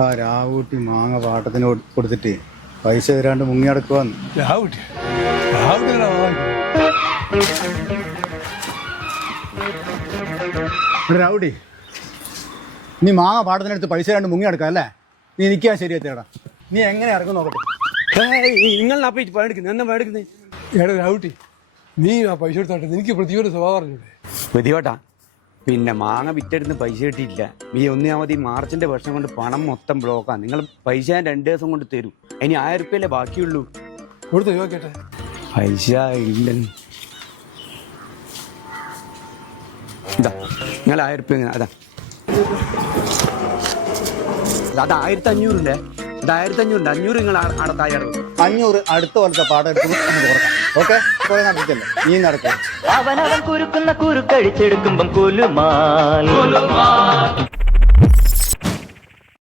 ആ രാവൂട്ടി മാങ്ങ പാട്ടത്തിന് കൊടുത്തിട്ട് പൈസ തരാണ്ട് മുങ്ങി അടക്കുവാന്ന്. രാവുട്ടി നീ മാങ്ങ പാട്ടത്തിനടുത്ത് പൈസ തരാണ്ട് മുങ്ങി അടക്കാം അല്ലേ? നീ നിൽക്കാൻ ശരിയെത്തേടാ. നീ എങ്ങനെ ഇറങ്ങും നോക്കട്ടെ. എടാ രാവുട്ടി, നീ ആ പൈസ എടുത്തോട്ടെ. എനിക്ക് പ്രതിയോട് സ്വഭാവം അറിഞ്ഞൂടെ? പ്രതിയോട്ടാ പിന്നെ മാങ്ങ വിറ്റെടുത്ത് പൈസ കിട്ടിയില്ല. ഈ ഒന്നാമത് ഈ മാർച്ചിന്റെ വർഷം കൊണ്ട് പണം മൊത്തം ബ്ലോക്കാണ്. നിങ്ങൾ പൈസ ഞാൻ 2 ദിവസം കൊണ്ട് തരും. ഇനി 1000 റുപ്യല്ലേ ബാക്കിയുള്ളൂ. കൊടുത്ത് ചോദിക്കട്ടെ. പൈസ ഇല്ല. ഇതാ നിങ്ങൾ 1000 റുപ്യ അതാ അത് 1500 ഇത് 1500 500 നിങ്ങൾ അടത്തായ 500 അടുത്ത പോലത്തെ പാടം എടുത്ത് നമുക്ക് കൊടുക്കാം. ഓക്കെ, കുറെ നടത്തിച്ചല്ലേ നീ നടക്കുക. അവനവൻ കുരുക്കുന്ന കുരുക്കഴിച്ചെടുക്കുമ്പം കുലുമാൽ